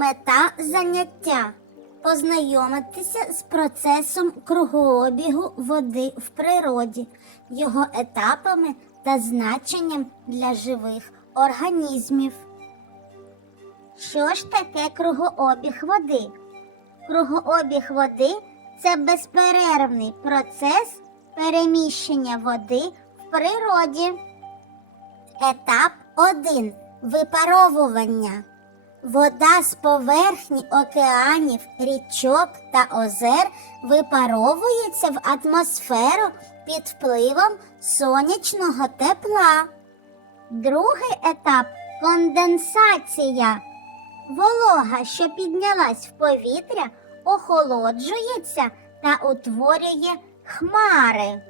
Мета заняття познайомитися з процесом кругообігу води в природі, його етапами та значенням для живих організмів. Що ж таке кругообіг води? Кругообіг води це безперервний процес переміщення води в природі. Етап 1. Випаровування. Вода з поверхні океанів, річок та озер випаровується в атмосферу під впливом сонячного тепла. Другий етап конденсація. Волога, що піднялась в повітря, охолоджується та утворює хмари.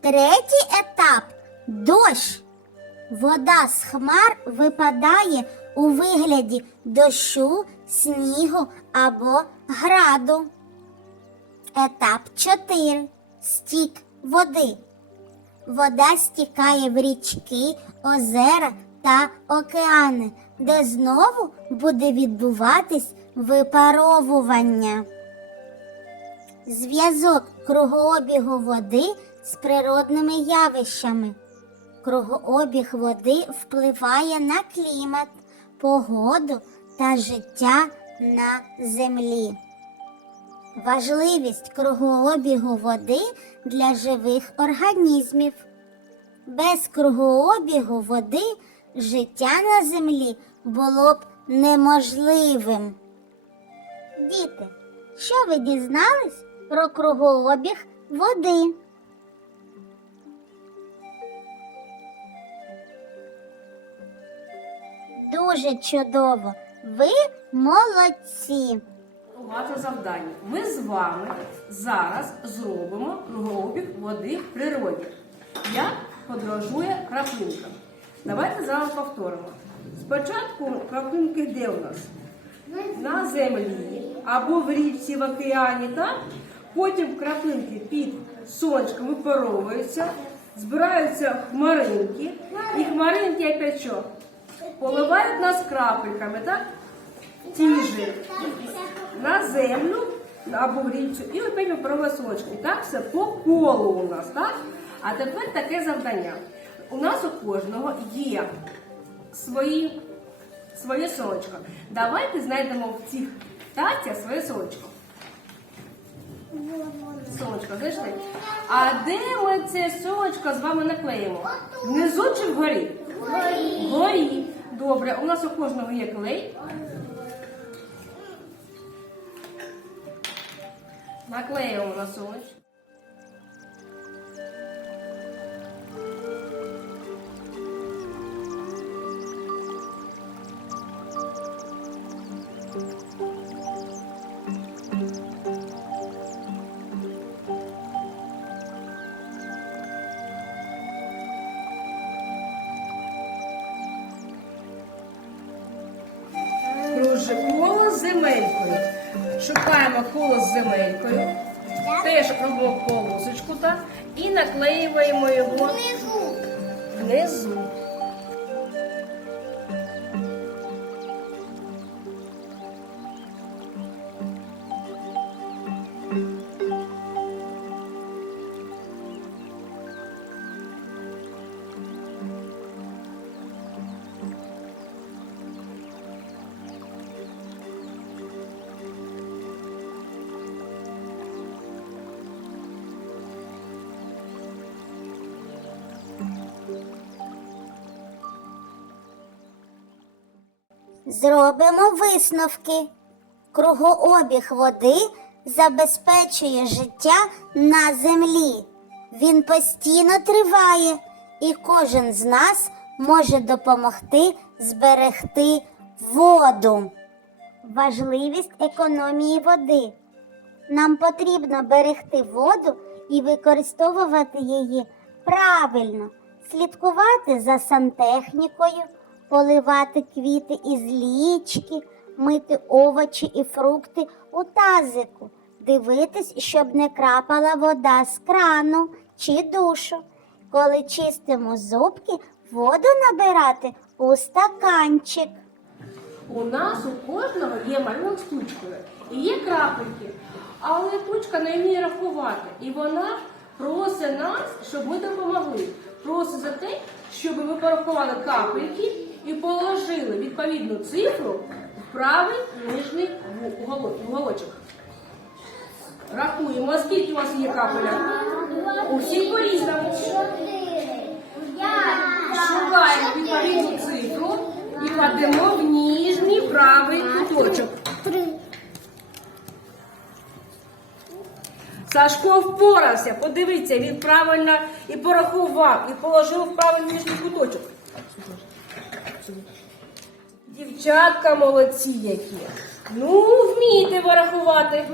Третій етап дощ. Вода з хмар випадає у вигляді дощу, снігу або граду. Етап 4. Стік води. Вода стікає в річки, озера та океани, де знову буде відбуватись випаровування. Зв'язок кругообігу води з природними явищами. Кругообіг води впливає на клімат, погоду та життя на землі. Важливість кругообігу води для живих організмів. Без кругообігу води життя на землі було б неможливим. Діти, що ви дізнались про кругообіг води? Дуже чудово. Ви молодці. Багато завдань. Ми з вами зараз зробимо кругообіг води в природі. Як подорожує краплинка. Давайте зараз повторимо. Спочатку краплинки де у нас? На землі або в річці в океані, так? Потім краплинки під сонечком випаровуються, збираються хмаринки, і хмаринки опять що? Поливають нас крапельками, так? Ті же на землю або річчю і опять випаровує сонечко. Так все по колу у нас, так? А тепер таке завдання. У нас у кожного є свої, своє сонечко. Давайте знайдемо в цих тацях своє сонечко. Сонечко, знайшли? А де ми це сонечко з вами наклеїмо? Внизу чи вгорі? Вгорі. Вгорі. Добре, у нас у кожного є клей. Наклеїмо на сонечко. Шукаємо коло з земелькою. Теж робимо полосочку так і наклеюємо його внизу. Зробимо висновки. Кругообіг води забезпечує життя на землі. Він постійно триває, і кожен з нас може допомогти зберегти воду. Важливість економії води. Нам потрібно берегти воду і використовувати її правильно, слідкувати за сантехнікою, поливати квіти із лічки, мити овочі і фрукти у тазику, дивитись, щоб не крапала вода з крану чи душу. Коли чистимо зубки, воду набирати у стаканчик. У нас у кожного є малюнок з тучкою і є крапельки. Але тучка не вміє рахувати. І вона просить нас, щоб ми допомогли. Просить за те, щоб ви порахували капельки і положили відповідну цифру в правий нижній уголочок. Рахуємо, скільки у вас є капеля? У всіх по-різному. Шукаємо відповідну цифру і кладемо в ніжній правий куточок. Сашко впорався, подивіться, він правильно і порахував, і положив в правильний куточок. Дівчатка молодці які. Ну, вмієте порахувати.